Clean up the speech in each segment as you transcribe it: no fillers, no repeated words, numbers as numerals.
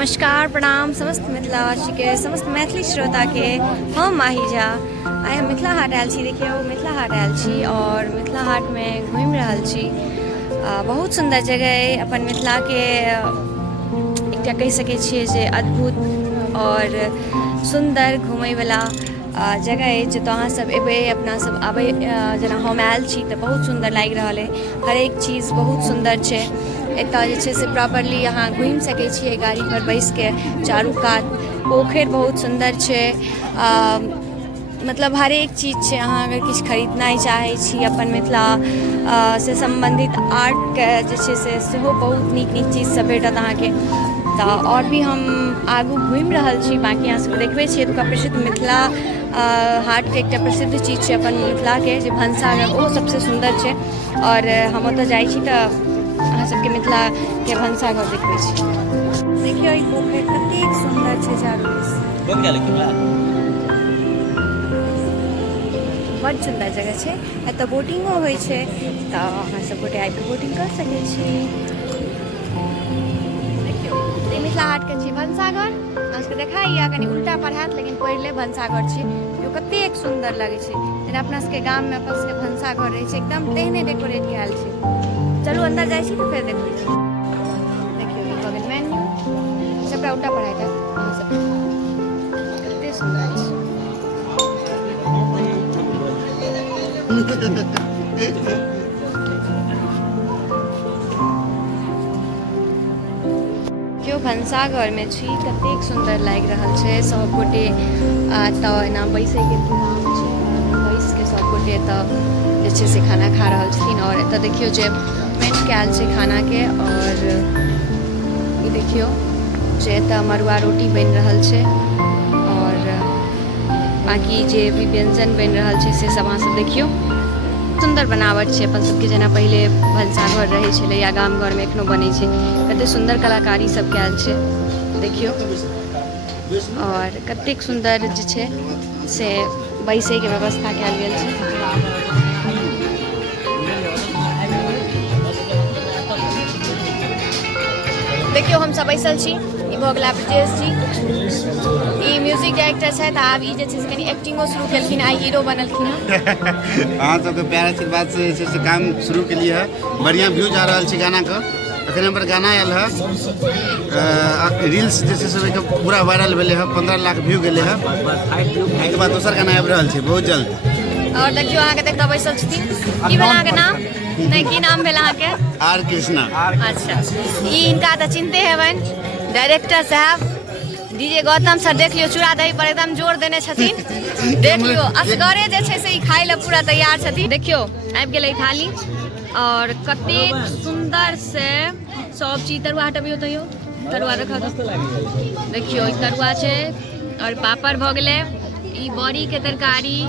नमस्कार प्रणाम समस्त मिथिलावासी के समस्त मैथिली श्रोता के हम माही झा आइ हम मिथिला हाट आयल छी। देखिए मिथिला हाट आयल छी और मिथिला हाट में घूम रहल छी। बहुत सुंदर जगह है अपन मिथिला के एकटा कहि सकै छियै जे अद्भुत और सुंदर घूमय वाला जगह है जतऽ अहाँ सब एबे अपना सब आबे जेना हम आयल छी तऽ बहुत सुंदर लागि रहल है। हर एक चीज बहुत सुंदर छै। एतऽ जे छै से प्रॉपरली अहाँ घुमि सकै छियै गाड़ी पर बैस के। चारू कात पोखरि बहुत सुंदर छै। मतलब हर एक चीज छै। अहाँ अगर किछु खरीदनाइ चाहै छी अपन मिथिला से संबंधित आर्ट के जे छै से सेहो बहुत नीक नीक चीज सब भेटत अहाँके। तऽ और भी हम आगू घुमि रहल छी। बाकी अहाँ सबके देखबे छियै एतुका प्रसिद्ध मिथिला हाट के एकटा प्रसिद्ध चीज छै अपन मिथिला के जे भनसाघर, ओ सबसे सुंदर छै। और हम ओतऽ जाइ छी तऽ अहाँ सबके मिथिला के भनसाघर देखबै छी। देखियौ ई पोखरि कतेक सुंदर छै चारू दिस। बड़ सुंदर जगह छै। एतऽ बोटिंगो होइ छै तऽ अहाँ सब गोटे आबि कऽ बोटिंग कर सकै छी। देखियौ ई मिथिला हाट के छी भनसाघर। अहाँ सबके देखाइए कनि उल्टा पर हैत लेकिन पढ़ले भनसाघर छी। यो कतेक सुंदर लगै छै जेना अपना सबके गाम में अपन सबके भनसाघर रहै छै एकदम तेहने डेकोरेट कयल छै। चलू अंदर जाइ छी तऽ फेर देखबै छी। देखियौ ई भऽ गेल मेन्यू, सबटा उल्टा पढ़ाइ हैत अहाँ सब। कतेक सुंदर छै। केओ भनसाघर में छी कतेक सुंदर लागि रहल छै। सब गोटे तऽ एना बैसे के इंतजाम छै। बैस के सब गोटे तऽ जे छै से खाना खा रहल छथिन। और एतऽ देखियौ जे पेंट कयल छै खाना के। और ई देखियौ जे एतऽ मड़ुआ रोटी बनि रहल छै। और बाकी जे भी व्यंजन बनि रहल छै से सब अहाँ सब देखियौ। सुंदर बनावट छै अपन सबके जेना पहिले भनसाघर रहै छलै या गाम घर में एखनो बनै छै। कते सुंदर कलाकारी सब कयल छै देखियौ। और कतेक सुंदर जे छै से बैसे के व्यवस्था कयल गेल छै। देखियौ हम सब बैसल छी। ई भऽ गेला ब्रिजेश जी, ई म्यूजिक डायरेक्टर छथि। आब ई जे छै से कनि एक्टिंगो शुरू केलखिन, आइ हीरो बनलखिन हँ। अहाँ सबके प्यार आशीर्वाद से जे छै से काम शुरू केलिए है। बढ़िया व्यूज आ रहल छै गाना के। अखन हमर गाना आयल है रील्स जे छै से पूरा वायरल भेले है। 15 लाख व्यू गेले है। एहिके बाद दोसर गाना आबि रहल छै बहुत जल्द। और देखियो अहाँ के देखता बैसल छथिन। की भेल अहाँ के नाम? नहीं की नाम भेल अहाँ के? आर कृष्णा। अच्छा ई इनका तऽ चिन्हते हेबनि डायरेक्टर साहब डीजे गौतम सर। देख लियो चूड़ा दही पर एकदम जोर देने छथिन। देख लियो असगरे जे छै से ई खाय ले पूरा तैयार छथिन। देखियो आबि गेलै थाली और कतेक सुंदर से सब चीज। तरुआ हटबियो तो यो तरुआ रखा देखियो ई तरुआ छै और पापड़ भऽ गेलै। ई बड़ी के तरकारी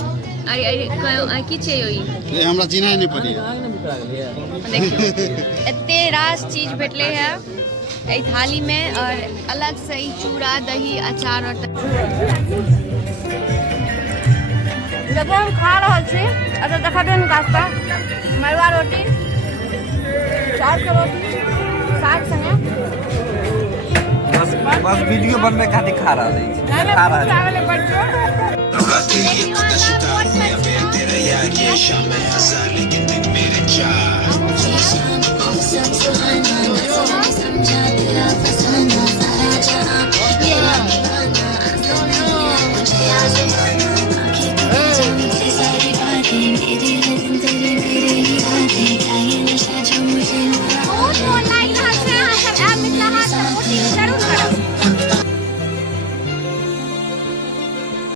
की छै यो? ये हमरा चिन्है नहि पड़ैया। देखियो एते रास चीज भेटले है एहि थाली में। और अलग से ई चूड़ा दही अचार और जब हम खा रहल छी अच्छा देखते हैं कास्ता मड़ुआ रोटी, चाउर के रोटी, साग संगे बस वीडियो बनने खातिर खा रहा है।